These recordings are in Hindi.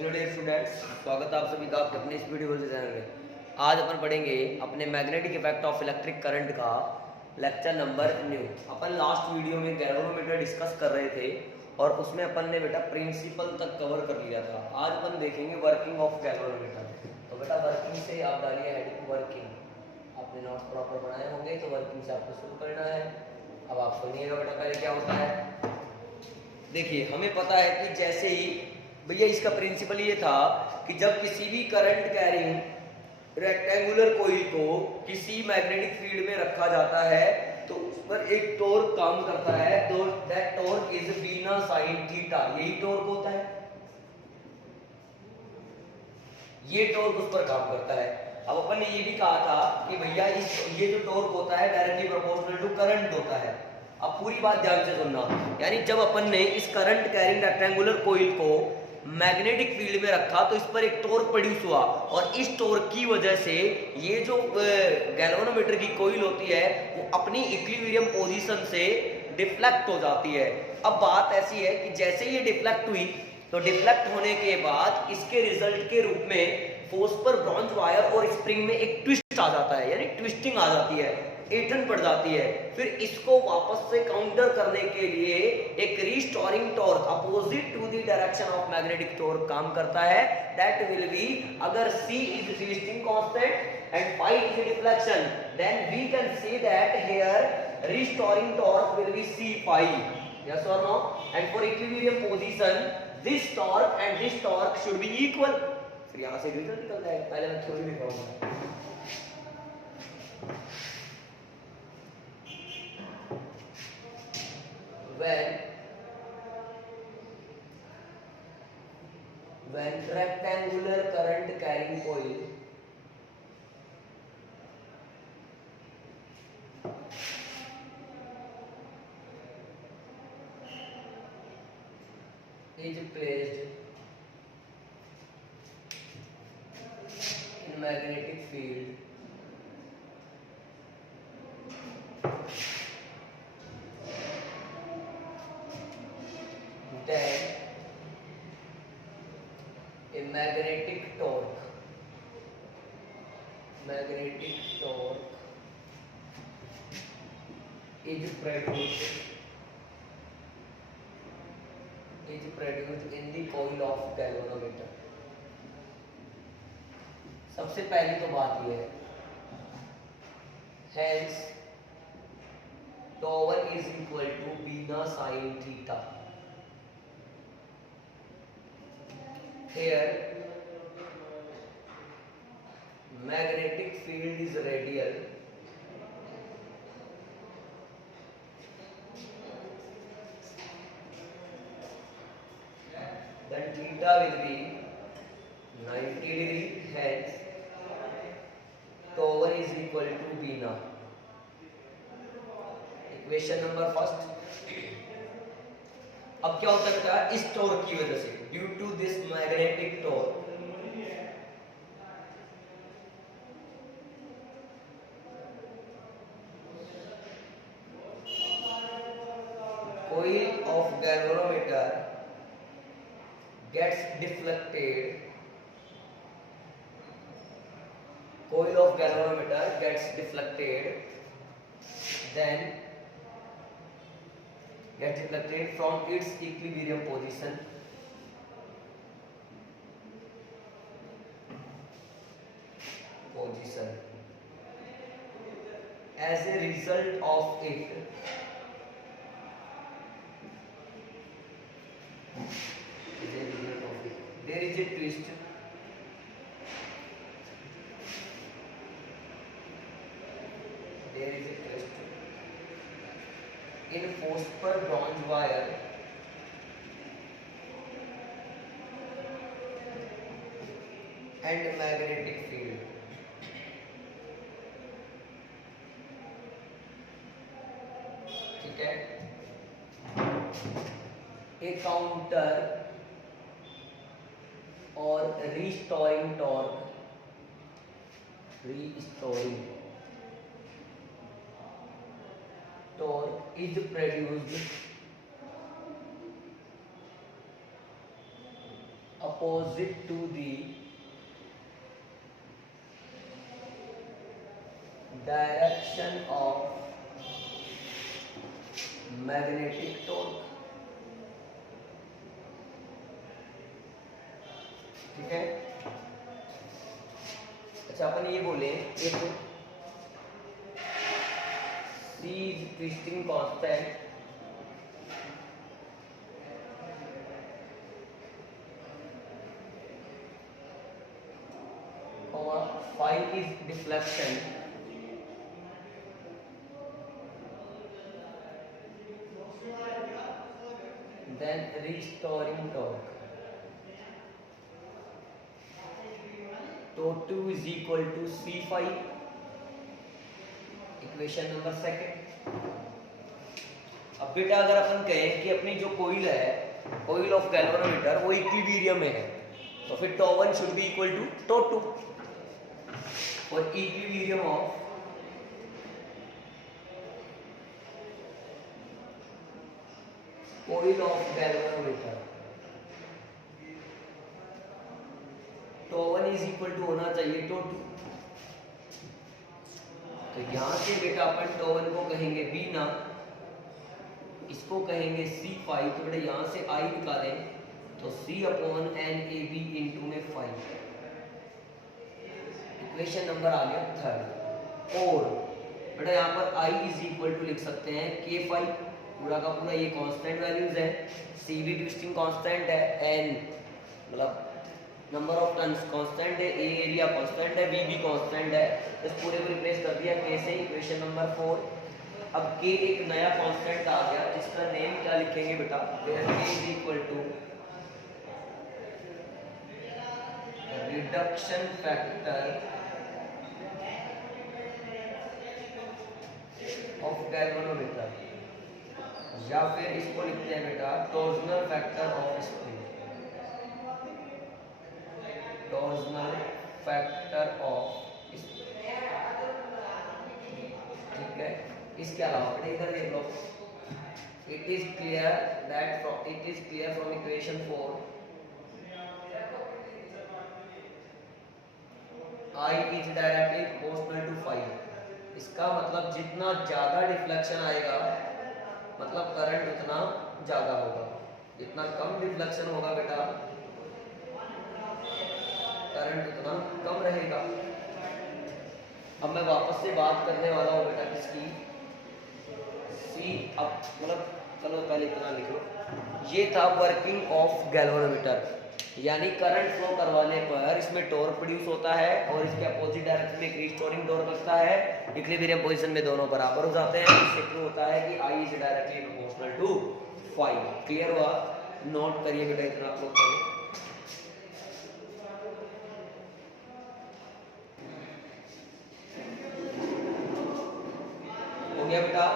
हेलो डियर स्टूडेंट्स, स्वागत है आप सभी का आपके अपने इस वीडियो चैनल में। आज अपन पढ़ेंगे अपने magnetic effect of electric current का लेक्चर नंबर न्यू। अपन लास्ट वीडियो में गैल्वेनोमीटर डिस्कस कर रहे थे और उसमें अपन ने बेटा प्रिंसिपल तक कवर कर लिया था। आज अपन देखेंगे वर्किंग ऑफ गैल्वेनोमीटर। तो बेटा वर्किंग से आप डालिए हेडिंग वर्किंग। आपने नोट प्रॉपर बनाए होंगे तो वर्किंग से आपको शुरू करना है। अब आप सुनिएगा बेटा पहले क्या होता है। देखिए, हमें पता है कि जैसे ही भैया इसका प्रिंसिपल ये था कि जब किसी भी करंट कैरिंग रेक्टेंगुलर कोइल को किसी मैग्नेटिक फील्ड में रखा जाता है तो उस पर एक टॉर्क काम करता है। तो that torque is BINA sine theta. यही टॉर्क होता है, ये टॉर्क उस पर काम करता है। अब अपन ने ये भी कहा था कि भैया ये जो टॉर्क होता है डायरेक्टली प्रोपोर्शनल टू करंट होता है। अब पूरी बात ध्यान से सुनना, यानी जब अपन ने इस करंट कैरिंग रेक्टेंगुलर कोइल को मैग्नेटिक फील्ड में रखा तो इस पर एक टॉर्क प्रोड्यूस हुआ और इस टॉर्क की वजह से ये जो गैल्वेनोमीटर की कोइल होती है वो अपनी इक्विलिब्रियम पोजीशन से डिफ्लेक्ट हो जाती है। अब बात ऐसी है कि जैसे ये डिफ्लेक्ट हुई तो डिफ्लेक्ट होने के बाद इसके रिजल्ट के रूप में फोर्स पर ब्रॉन्ज वायर और स्प्रिंग में एक ट्विस्ट आ जाता है, यानी ट्विस्टिंग आ जाती है, ऐंठन पड़ जाती है। फिर इसको वापस से काउंटर करने के लिए एक restoring torque opposite to the direction of magnetic torque काम करता है। दैट विल बी, अगर c is twisting constant and phi is deflection, then we can say that here restoring torque will be c phi। yes or no? And for equilibrium position this torque and this torque should be equal। फिर यहां से रिजल्ट निकलता है। पहले मैं थ्योरी दिखाऊंगा। when rectangular current carrying coil is placed in magnetic field, then a magnetic torque is produced in the coil of galvanometer। सबसे पहली तो बात यह है, hence tau is equal to beta sin theta। Here magnetic field is radial then theta will be 90 degree, hence tau is equal to beta। Equation number first. अब क्या होता है बेटा, इस टॉर्क की वजह से due to this magnetic torque coil of galvanometer gets deflected, then gets deflected from its equilibrium position as a result of it there is a twist in force per bronze wire and magnetic field। ठीक है, a counter और restoring torque is produced opposite to the direction of magnetic torque। ठीक है। अच्छा अपन ये बोले एक C ट्विस्टिंग कांस्टेंट और phi is deflection, then restoring torque। तो 2 is equal to C phi, equation number second. अब बेटा अगर अपन कहें कि अपनी जो कोइल है, कोइल ऑफ गैल्वेनोमीटर, वो इक्विलिब्रियम में है, तो फिर tau 1 should be equal to tau 2। और equilibrium of coil of galvanometer, tau 1 is equal to होना चाहिए टॉ 2। तो यहां से बेटा अपन टॉ 1 को कहेंगे बी ना, इसको कहेंगे C फाई। तो बेटा यहां से I निकालें तो C upon N A B into में 5। इक्वेशन नंबर आ गया थर्ड। और बेटा यहाँ पर I इज इक्वल टू लिख सकते हैं K फाई, पूरा का पूरा ये कांस्टेंट वैल्यूज है, C भी ट्विस्टिंग कांस्टेंट है, N मतलब नंबर ऑफ टर्न्स कांस्टेंट है, A एरिया कांस्टेंट है, B भी कांस्टेंट है। इस पूरे को रिप्लेस कर दिया K से, इक्वेशन नंबर 4। अब K एक नया कांस्टेंट आ गया जिसका नेम क्या लिखेंगे बेटा, K is equal to reduction factor of galvanometer, या फिर इसको लिखते हैं बेटा torsional factor of spring, torsional factor of spring. ठीक है। इसके अलावा बेटा इधर देख लो, it is clear from equation 4 I is directly proportional to phi। इसका मतलब जितना ज्यादा डिफ्लेक्शन आएगा मतलब करंट उतना ज्यादा होगा, जितना कम डिफ्लेक्शन होगा बेटा करंट उतना कम रहेगा। अब मैं वापस से बात करने वाला हूँ बेटा किसकी, C। अब मतलब चलो पहले इतना लिख लो, ये था वर्किंग ऑफ गैल्वेनोमीटर, यानी करंट फ्लो करवाने पर इसमें टॉर्क प्रोड्यूस होता है और इसके अपोजिट डायरेक्शन में एक रिस्टोरिंग टॉर्क लगता है, इक्विलिब्रियम पोजीशन में दोनों बराबर हो जाते हैं। इससे प्रूव होता है कि I is directly proportional to phi। Clear हुआ? नोट करिए बेटा, इतना आप लोग करें। हो गया बेटा,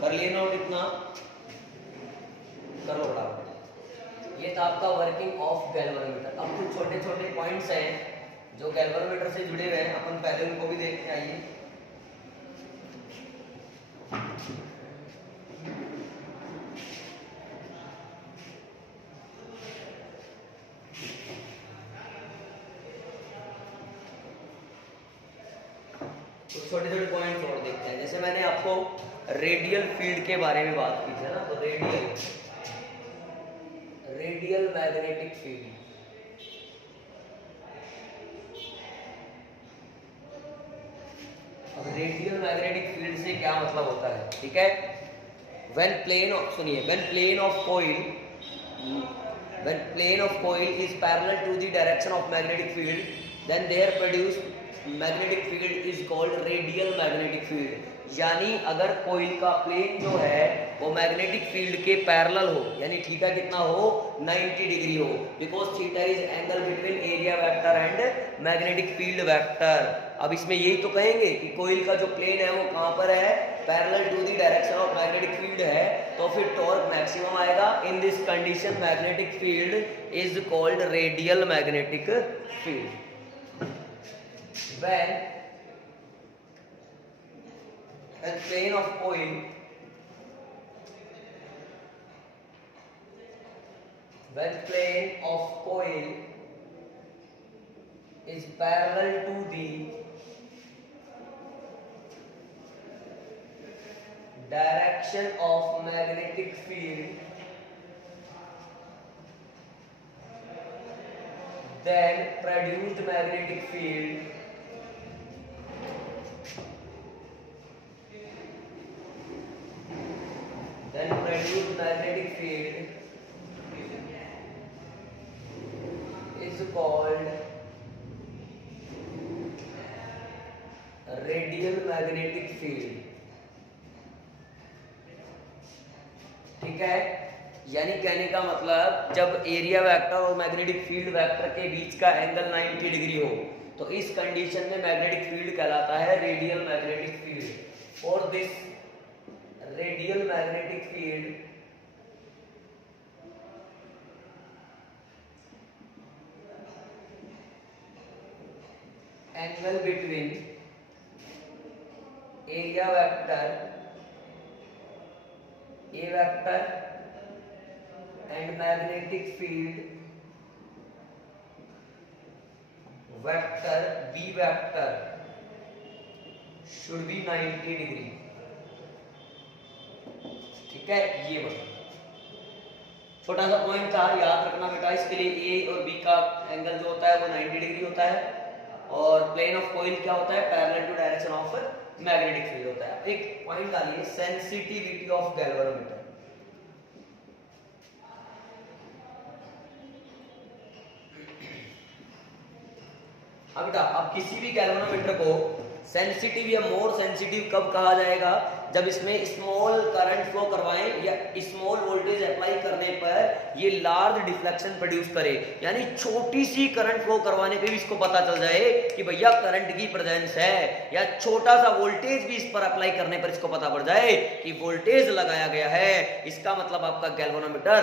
कर लिए नोट, इतना करो बेटा। ये था आपका वर्किंग ऑफ गैल्वेनोमीटर। अब कुछ छोटे छोटे पॉइंट्स हैं जो गैल्वेनोमीटर से जुड़े हुए हैं, अपन पहले उनको भी देखते आइए। कुछ छोटे छोटे पॉइंट्स और देखते हैं। जैसे मैंने आपको रेडियल फील्ड के बारे में बात की थी ना, तो रेडियल मैग्नेटिक फील्ड, अब रेडियल मैग्नेटिक फील्ड से क्या मतलब होता है, ठीक है। व्हेन प्लेन ऑफ, सुनिए, when plane of coil is parallel to the direction of magnetic field, then there produce magnetic field is called radial magnetic field. यानी अगर कोइल का प्लेन जो है वो मैग्नेटिक फील्ड के पैरेलल हो, यानी थीटा कितना हो, 90 डिग्री हो, because theta is angle between area vector and magnetic field vector. अब इसमें यही तो कहेंगे कि कोइल का जो प्लेन है वो कहां पर है, parallel to the direction of magnetic field है, तो फिर टॉर्क मैक्सिमम आएगा। In this condition magnetic field is called radial magnetic field. when plane of coil when plane of coil is parallel to the direction of magnetic field, then produced magnetic field is called radial magnetic field. ठीक है, यानी कहने का मतलब जब एरिया वेक्टर और मैग्नेटिक फील्ड वेक्टर के बीच का एंगल 90 डिग्री हो तो इस कंडीशन में मैग्नेटिक फील्ड कहलाता है रेडियल मैग्नेटिक फील्ड। और this radial magnetic field angle between area vector A vector and magnetic field vector B vector should be 90 degree। ठीक है, ये बता छोटा सा पॉइंट था, याद रखना बेटा। इसके लिए ए और बी का एंगल जो होता है वो 90 डिग्री होता है और प्लेन ऑफ कॉइल क्या होता है, parallel to direction of magnetic field होता है। एक पॉइंट डालिए, सेंसिटिविटी ऑफ गैल्वेनोमीटर। अब बेटा अब किसी भी गैल्वेनोमीटर को सेंसिटिव या मोर सेंसिटिव कब कहा जाएगा, जब इसमें स्मॉल करंट फ्लो करवाएं या स्मॉल वोल्टेज अप्लाई करने पर ये लार्ज डिफ्लेक्शन प्रोड्यूस करे, यानी छोटी सी करंट फ्लो करवाने पे भी इसको पता चल जाए कि भैया करंट की प्रेजेंस है, या छोटा सा वोल्टेज भी इस पर अप्लाई करने पर इसको पता पड़ जाए कि वोल्टेज लगाया गया है। इसका मतलब आपका गैल्वेनोमीटर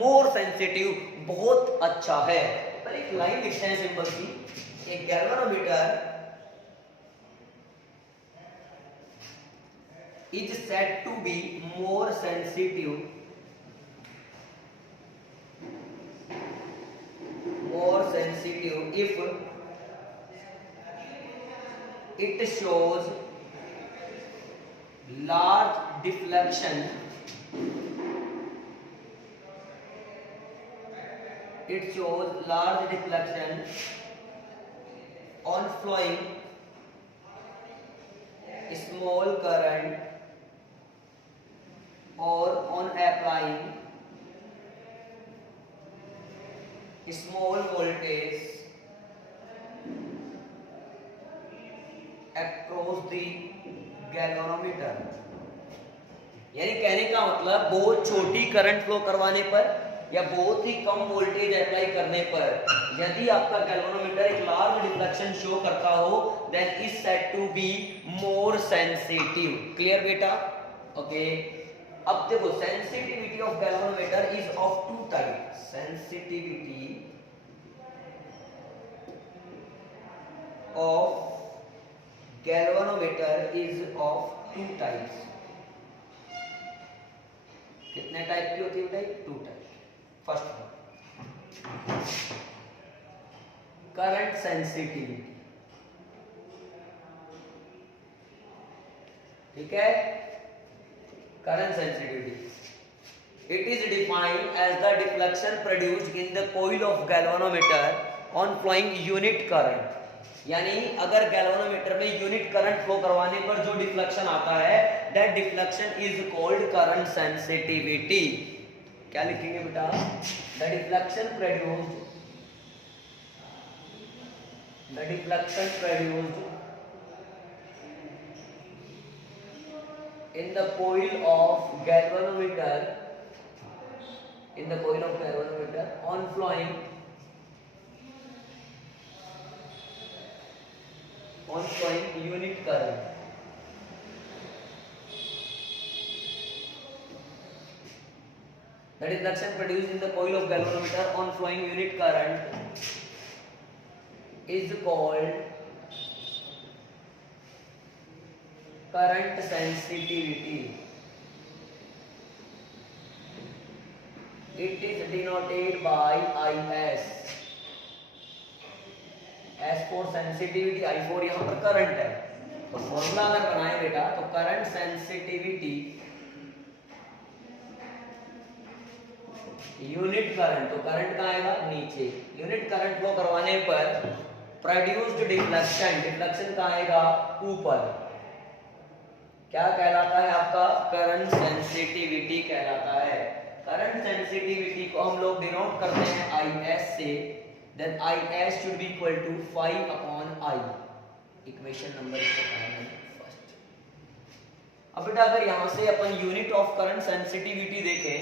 मोर सेंसिटिव बहुत अच्छा है। पर एक लाइन लिखते हैं सिंपल सी, एक galvanometer is said to be more sensitive if it shows large deflection on flowing small current or on applying small voltage across the galvanometer। यानी कहने का मतलब बहुत छोटी करंट फ्लो करवाने पर या बहुत ही कम वोल्टेज अप्लाई करने पर यदि आपका गैल्वेनोमीटर एक लार्ज डिफ्लेक्शन शो करता हो, then is said to be more sensitive. Clear बेटा? ओके, अब देखो sensitivity of galvanometer is of two type. Sensitivity of galvanometer is of two types. कितने टाइप की होती है बेटा? Two type. First current sensitivity, ठीक है, current sensitivity. It is defined as the deflection produced in the coil of galvanometer on flowing unit current। यानी अगर गैल्वेनोमीटर में यूनिट करंट फ्लो करवाने पर जो डिफ्लेक्शन आता है, that deflection is called current sensitivity। क्या लिखेंगे बेटा? The deflection produced in the coil of galvanometer on flowing unit current। The deflection produced in the coil of galvanometer on flowing unit current is called current sensitivity। It is denoted bye IS। S for sensitivity, I for यहाँ पर करंट है। तो फॉर्मूला अगर बनाए बेटा तो करंट सेंसिटिविटी यूनिट करंट, तो करंट कहाँ आएगा नीचे, यूनिट करंट को करवाने पर प्रोड्यूस्ड डिफ्लेक्शन, डिफ्लेक्शन कहाँ आएगा ऊपर, क्या कहलाता है आपका करंट सेंसिटिविटी कहलाता है। करंट सेंसिटिविटी को हम लोग डिनोट करते हैं IS से, then IS should be equal to 5/I, equation number इसको पढ़ना फर्स्ट। अब बेटा अगर यहां से अपन यूनिट ऑफ करंट सेंसिटिविटी देखें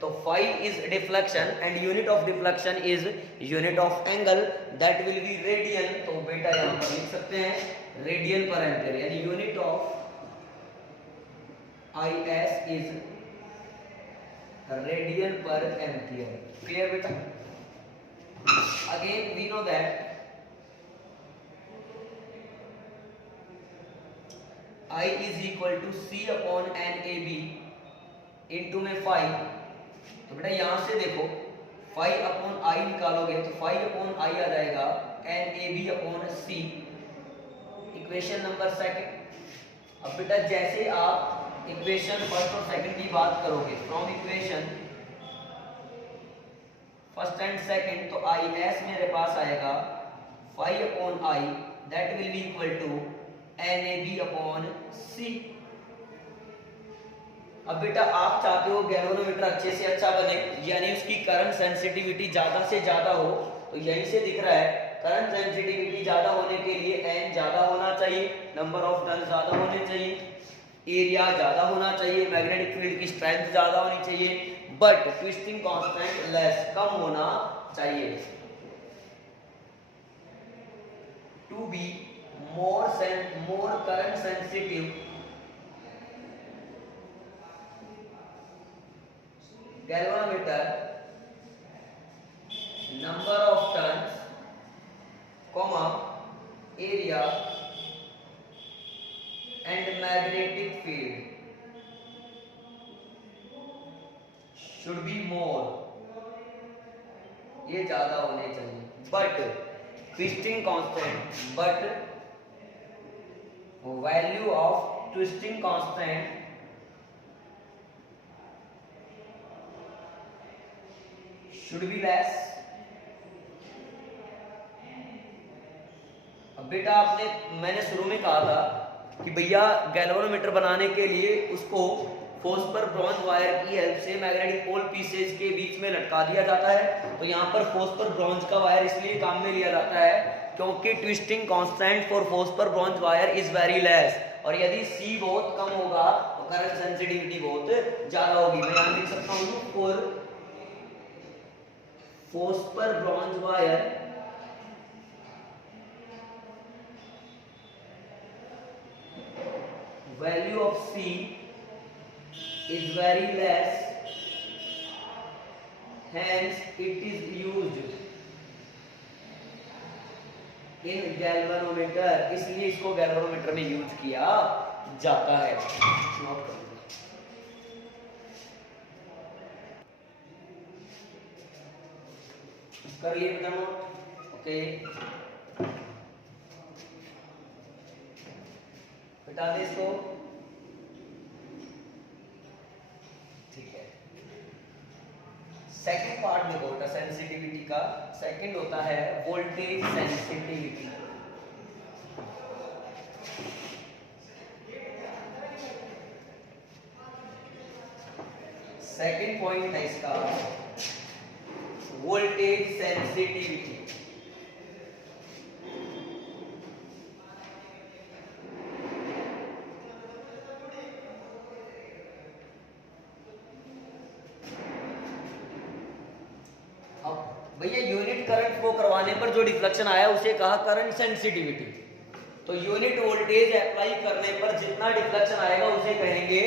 तो 5 is deflection and unit of deflection is unit of angle, that will be radian. तो बेटा यहां पर लिख सकते हैं रेडियन पर एम्पीयर, यानी unit of IS is radian per ampere. Clear बेटा? Again we know that I is equal to C/NAB into में 5। तो बेटा यहां से देखो 5/I निकालोगे तो 5/I आ जाएगा NAB/C, इक्वेशन नंबर सेकंड। अब बेटा जैसे आप इक्वेशन फर्स्ट और सेकंड की बात करोगे, from equation first and second, तो IS मेरे पास आएगा 5/I, that will be equal to NAB/C। अब बेटा आप चाहते हो गैल्वेनोमीटर अच्छे से अच्छा बने, यानी उसकी करंट सेंसिटिविटी ज्यादा से ज्यादा हो, तो यहीं से दिख रहा है करंट सेंसिटिविटी ज्यादा होने के लिए N ज्यादा होना चाहिए, नंबर ऑफ टर्न ज्यादा होने चाहिए, एरिया ज्यादा होना चाहिए, मैग्नेटिक फील्ड की स्ट्रेंथ ज्यादा होनी चाहिए, बट ट्विस्टिंग कांस्टेंट लेस, कम होना चाहिए। To be more current sensitive, galvanometer number of turns, comma area and magnetic field should be more, ये ज्यादा होने चाहिए, but twisting constant, but value of twisting constant should be less। अब बेटा आपने, मैंने शुरू में कहा था कि भैया गैल्वेनोमीटर बनाने के लिए उसको फॉस्फर ब्रॉन्ज वायर की हेल्प से मैग्नेटिक पोल पीसेज के बीच में लटका दिया जाता है। तो यहाँ पर फॉस्फर ब्रॉन्ज का वायर इसलिए काम में लिया जाता है क्योंकि twisting constant for phosphor bronze wire is very less, और यदि C बहुत कम होगा तो करंट सेंसिटिविटी बहुत ज्यादा होगी। मैं यहाँ लिख सकता हूँ for phosphor bronze wire value of C is very less, hence it is used in galvanometer, इसलिए इसको गैल्वेनोमीटर में यूज किया जाता है। नोट कर लो। कर लिए बेटा नोट? ओके, बेटा दे इसको, ठीक है। सेकंड पार्ट देखो बेटा सेंसिटिविटी का, सेकंड होता है वोल्टेज सेंसिटिविटी। सेकंड पॉइंट है इसका वोल्टेज सेंसिटिविटी। भैया यूनिट करंट को करवाने पर जो डिफ्लेक्शन आया उसे कहा करंट सेंसिटिविटी। तो यूनिट वोल्टेज अप्लाई करने पर जितना डिफ्लेक्शन आएगा उसे कहेंगे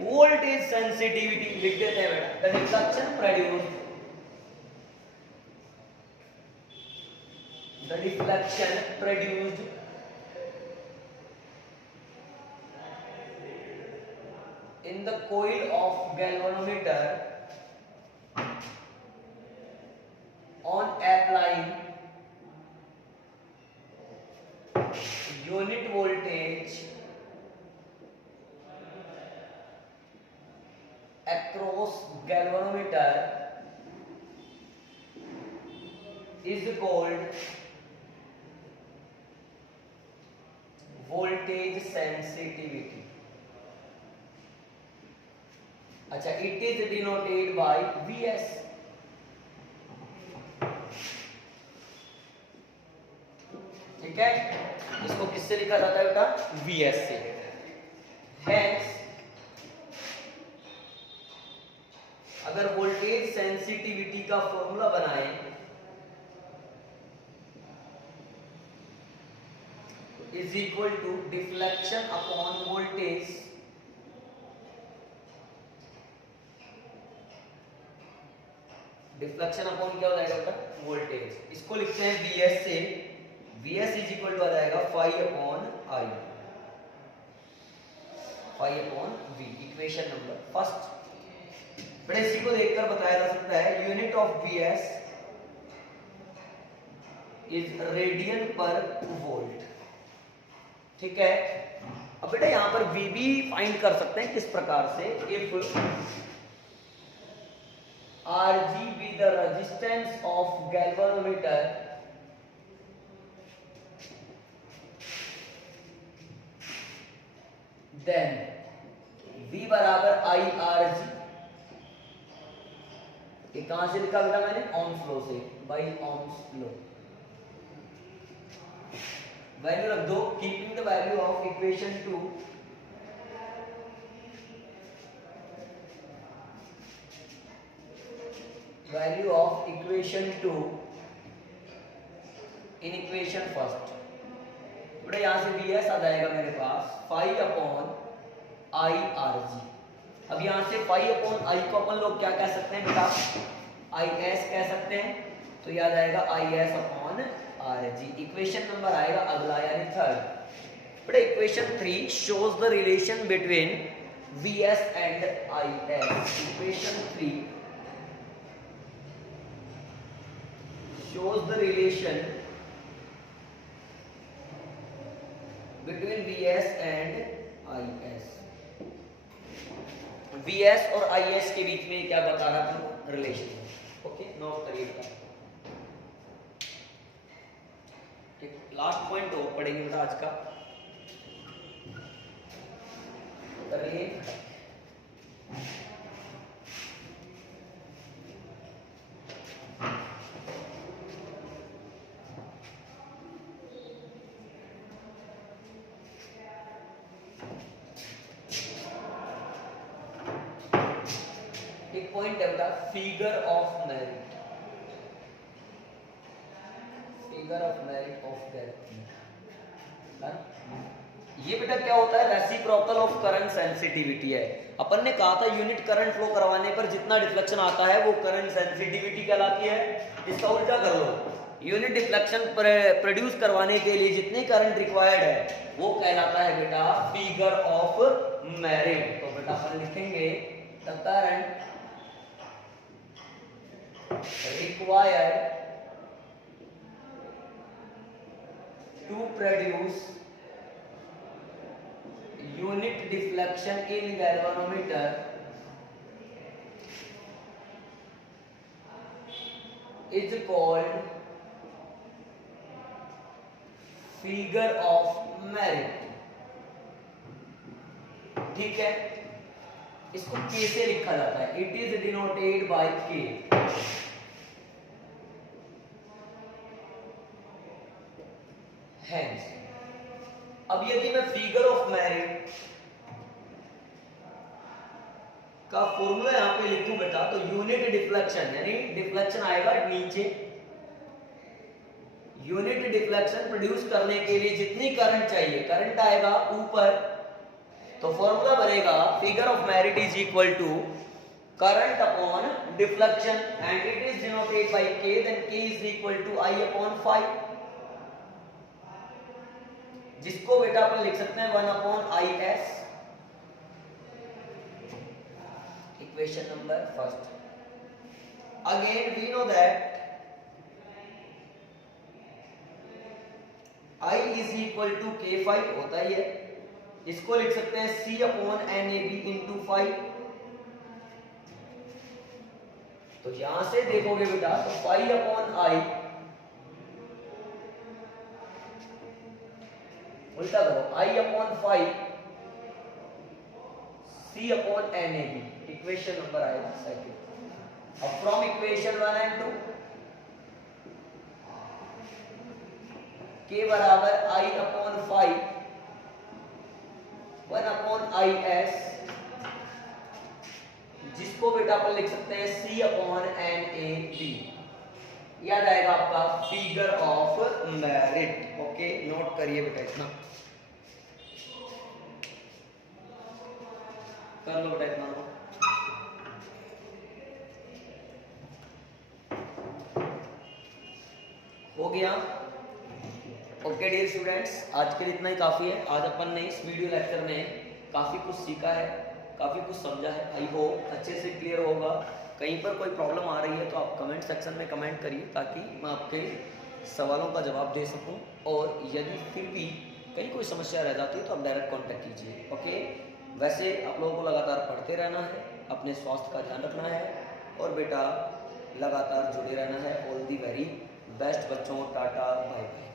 वोल्टेज सेंसिटिविटी। लिख देते हैं बेटा, the deflection produced, the deflection produced in the coil of galvanometer galvanometer is called voltage sensitivity. अच्छा, it is denoted by Vs. ठीक है, इसको किससे लिखा जाता है बेटा? Vs से. Hence, अगर वोल्टेज सेंसिटिविटी का फॉर्मूला बनाए is equal to deflection upon voltage deflection upon क्या हो जाएगा बेटा? वोल्टेज. इसको लिखते हैं Vs से. Vs इज इक्वल टू आ जाएगा phi upon I, phi upon V. Equation number first. बड़े इसी को देखकर बताया जा सकता है unit of Vs is radian पर वोल्ट. ठीक है. अब बेटा यहां पर V भी फाइंड कर सकते हैं किस प्रकार से? If Rg be the resistance of galvanometer, then V बराबर IRg. ये कहां से लिखा बेटा मैंने? ओम्स लॉ से, बाय ओम्स लॉ. वैल्यू रख दो. Keeping the value of equation 2 value of equation 2 in equation first. बेटा यहां से Vs आ जाएगा मेरे पास phi अपॉन IRg. अब यहां से phi अपॉन I को अपन लोग क्या कह सकते हैं बेटा? Is कह सकते हैं. तो ये आ जाएगा Is upon Rg. Equation number आएगा अगला यानी थर्ड. बेटा equation 3 shows the relation between Vs and Is. Equation 3 shows the relation between Vs and Is. Vs और Is के बीच में क्या बता रहा था? रिलेशन. ओके, नोट करिएगा. एक लास्ट पॉइंट और पढ़ेंगे बेटा आज का. पॉइंट है बेटा figure of merit. Figure of merit of Galaxy. ये बेटा क्या होता है? रेसिप्रोकल ऑफ करंट सेंसिटिविटी है. अपन ने कहा था यूनिट करंट फ्लो करवाने पर जितना डिफ्लेक्शन आता है वो करंट सेंसिटिविटी कहलाती है. इसका उल्टा कर लो. यूनिट डिफ्लेक्शन प्रोड्यूस करवाने के लिए जितनी करंट रिक्वायर्ड है वो कहलाता है बेटा फिगर ऑफ मेरिट. तो बेटा अपन लिखेंगे the current required to produce unit deflection in galvanometer is called figure of merit. ठीक है. इसको K से लिखा जाता है. It is denoted by K. Hence, अब यदि मैं फिगर ऑफ मेरिट का फॉर्मूला यहां पे लिखूं बेटा तो यूनिट डिफ्लेक्शन यानी डिफ्लेक्शन आएगा नीचे. यूनिट डिफ्लेक्शन प्रोड्यूस करने के लिए जितनी करंट चाहिए करंट आएगा ऊपर. तो फॉर्मूला बनेगा figure of merit is equal to current upon deflection and it is denoted by K. Then K is equal to I upon phi, जिसको बेटा अपन लिख सकते हैं 1 upon Is. Equation number first. Again we know that I is equal to K phi होता ही है. इसको लिख सकते हैं C upon NAB into phi. तो यहां से देखोगे बेटा तो पाई अपॉन आई, उल्टा करो, I upon 5 C upon N A B, equation number आएगा सेकंड। अब फ्रॉम इक्वेशन 1 एंड 2 के बराबर I upon 5 1 upon I S, जिसको बेटा अपन लिख सकते हैं C upon N A B, याद आएगा आपका figure of merit. Okay, note करिए बेटा, इतना कर लो बेटा, इतना हो गया। ओके डियर स्टूडेंट्स, आज के लिए इतना ही काफ़ी है। आज अपन ने इस वीडियो लेक्चर में काफ़ी कुछ सीखा है, काफ़ी कुछ समझा है। आई होप अच्छे से क्लियर होगा। कहीं पर कोई प्रॉब्लम आ रही है तो आप कमेंट सेक्शन में कमेंट करिए, ताकि मैं आपके सवालों का जवाब दे सकूं। और यदि फिर भी कहीं कोई समस्या रह जाती है तो आप डायरेक्ट कॉन्टैक्ट कीजिए। ओके, वैसे आप लोगों को लगातार पढ़ते रहना है, अपने स्वास्थ्य का ध्यान रखना है और बेटा लगातार जुड़े रहना है। ऑल दी वेरी बेस्ट बच्चों, टाटा, बाय बाय।